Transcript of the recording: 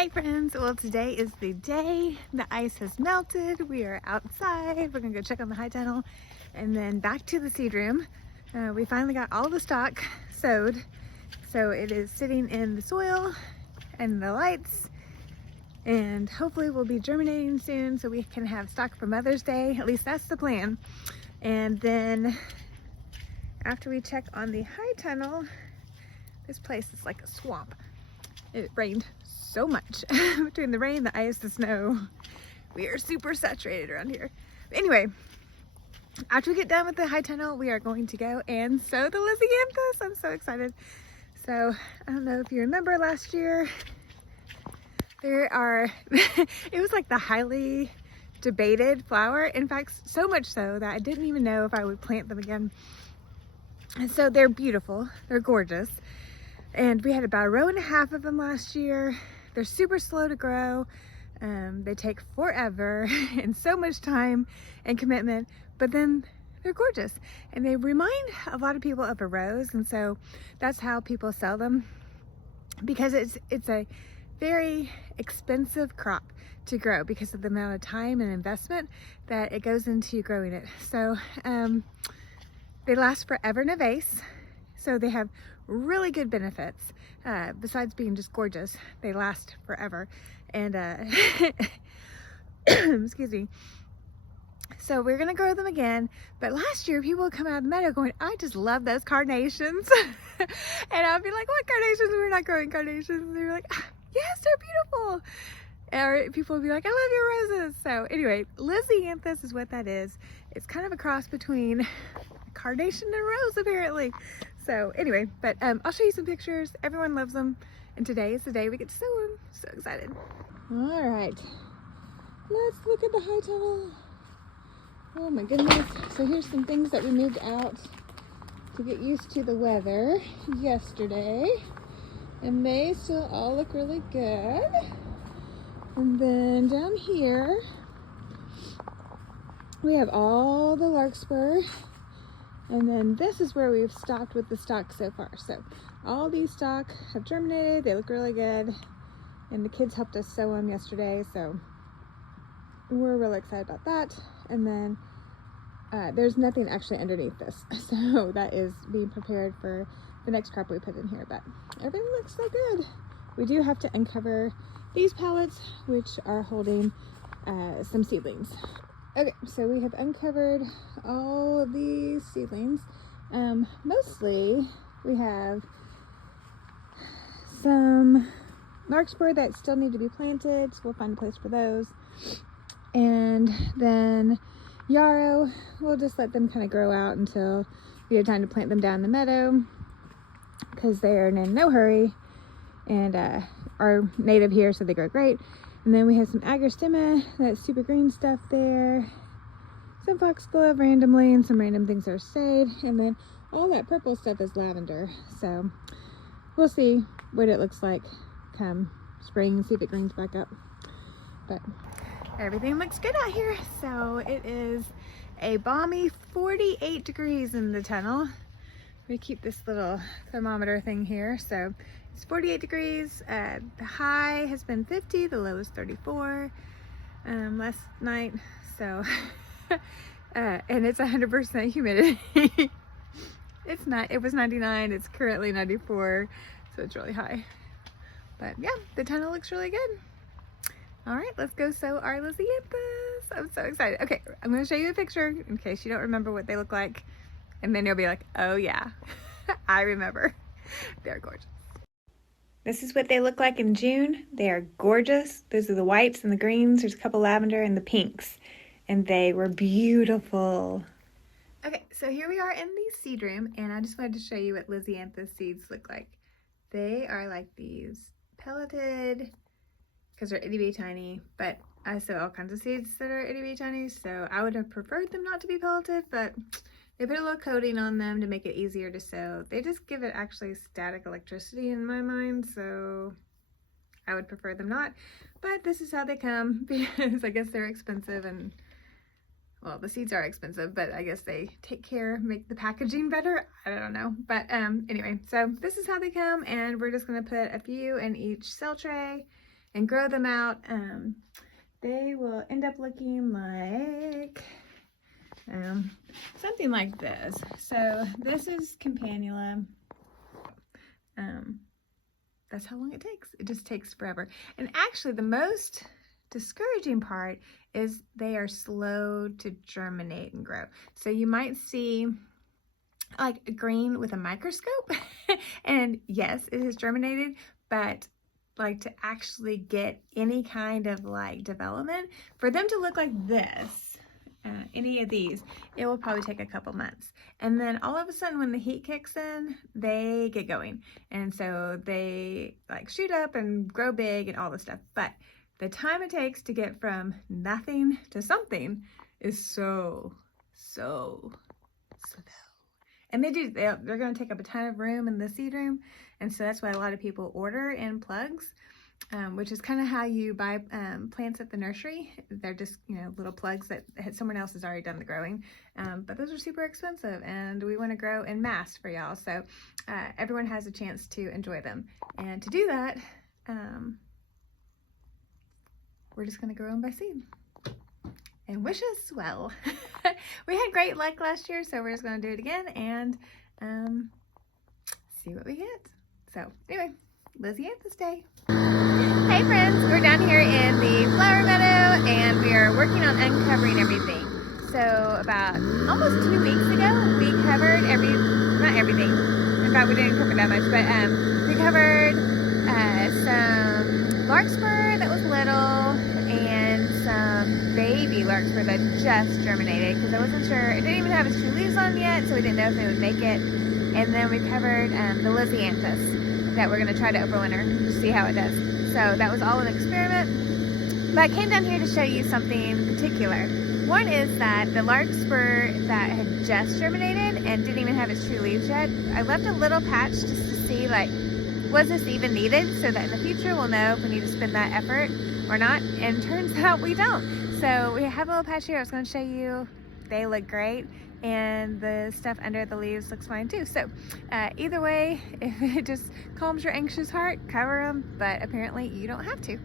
Hi friends, well today is the day the ice has melted. We are outside. We're gonna go check on the high tunnel and then back to the seed room. We finally got all the stock sowed, so it is sitting in the soil and the lights, and hopefully we'll be germinating soon so we can have stock for Mother's Day. At least that's the plan. And then after we check on the high tunnel, this place is like a swamp. It rained so much between the rain, the ice, the snow. We are super saturated around here. But anyway, after we get done with the high tunnel, we are going to go and sow the Lysianthus. I'm so excited. So I don't know if you remember last year, there are, it was like the highly debated flower. In fact, so much so that I didn't even know if I would plant them again. And so they're beautiful, they're gorgeous. And we had about 1.5 rows of them last year. They're super slow to grow. They take forever and so much time and commitment, but then they're gorgeous. And they remind a lot of people of a rose, and so that's how people sell them, because it's a very expensive crop to grow because of the amount of time and investment that it goes into growing it. So they last forever in a vase. So they have really good benefits. Besides being just gorgeous, they last forever. And excuse me. So we're gonna grow them again. But last year people would come out of the meadow going, I just love those carnations. And I'd be like, what carnations? We're not growing carnations. And they were like, yes, they're beautiful. Or people would be like, I love your roses. So anyway, Lysianthus is what that is. It's kind of a cross between carnation and rose apparently. So anyway, but I'll show you some pictures. Everyone loves them, and today is the day we get to sow them. So excited. All right, let's look at the high tunnel. Oh my goodness. So here's some things that we moved out to get used to the weather yesterday, and they still all look really good. And then down here we have all the larkspur. And then this is where we've stocked with the stock so far. So all these stock have germinated. They look really good. And the kids helped us sow them yesterday. So we're really excited about that. And then there's nothing actually underneath this. So that is being prepared for the next crop we put in here. But everything looks so good. We do have to uncover these pallets, which are holding some seedlings. Okay, so we have uncovered all of these seedlings. Mostly we have some larkspur that still need to be planted, so we'll find a place for those. And then yarrow, we'll just let them kind of grow out until we have time to plant them down in the meadow, because they are in no hurry and are native here, so they grow great. And then we have some agrostemma, that super green stuff there, some foxglove randomly, and some random things that are stayed. And then all that purple stuff is lavender. So we'll see what it looks like come spring, see if it greens back up. But everything looks good out here. So it is a balmy 48 degrees in the tunnel. We keep this little thermometer thing here. So it's 48 degrees. The high has been 50, the low is 34 last night. So, and it's 100% humidity. It's not, it was 99, it's currently 94, so it's really high. But yeah, the tunnel looks really good. All right, let's go sow our Lysianthus. I'm so excited. Okay, I'm gonna show you a picture in case you don't remember what they look like. And then you'll be like, oh yeah, I remember. They're gorgeous. This is what they look like in June. They are gorgeous. Those are the whites and the greens. There's a couple lavender and the pinks. And they were beautiful. Okay, so here we are in the seed room, and I just wanted to show you what Lysianthus seeds look like. They are like these pelleted, because they're itty bitty tiny, but I sow all kinds of seeds that are itty bitty tiny, so I would have preferred them not to be pelleted, but they put a little coating on them to make it easier to sow. They just give it actually static electricity in my mind, so I would prefer them not. But this is how they come, because I guess they're expensive, and well, the seeds are expensive, but I guess they take care, make the packaging better. I don't know. But anyway, so this is how they come, and we're just gonna put a few in each cell tray and grow them out, they will end up looking like something like this. So this is campanula. That's how long it takes. It just takes forever. And actually the most discouraging part is they are slow to germinate and grow. So you might see like green with a microscope and yes, it has germinated, but like to actually get any kind of like development, for them to look like this, any of these, it will probably take a couple months. And then all of a sudden when the heat kicks in, they get going. And so they like shoot up and grow big and all this stuff. But the time it takes to get from nothing to something is so slow. And they're going to take up a ton of room in the seed room. And so that's why a lot of people order in plugs, which is kind of how you buy plants at the nursery. They're just, you know, little plugs that someone else has already done the growing. But those are super expensive and we want to grow in mass for y'all. So everyone has a chance to enjoy them. And to do that, we're just going to grow them by seed. And wish us well. We had great luck last year, so we're just going to do it again and see what we get. So anyway, Lizzie-Anthus Day. Hey friends, we're down here in the flower meadow and we are working on uncovering everything. So about almost 2 weeks ago, we covered not everything. In fact, we didn't cover that much, but we covered some larkspur that was little and some baby larkspur that just germinated because I wasn't sure. It didn't even have its true leaves on yet, so we didn't know if they would make it. And then we covered the Lizzie-Anthus that we're going to try to overwinter to see how it does. So that was all an experiment. But I came down here to show you something particular. One is that the larkspur that had just germinated and didn't even have its true leaves yet, I left a little patch just to see, like, was this even needed, so that in the future we'll know if we need to spend that effort or not. And turns out we don't. So we have a little patch here. I was going to show you. They look great. And the stuff under the leaves looks fine too. So either way, if it just calms your anxious heart, cover them, but apparently you don't have to.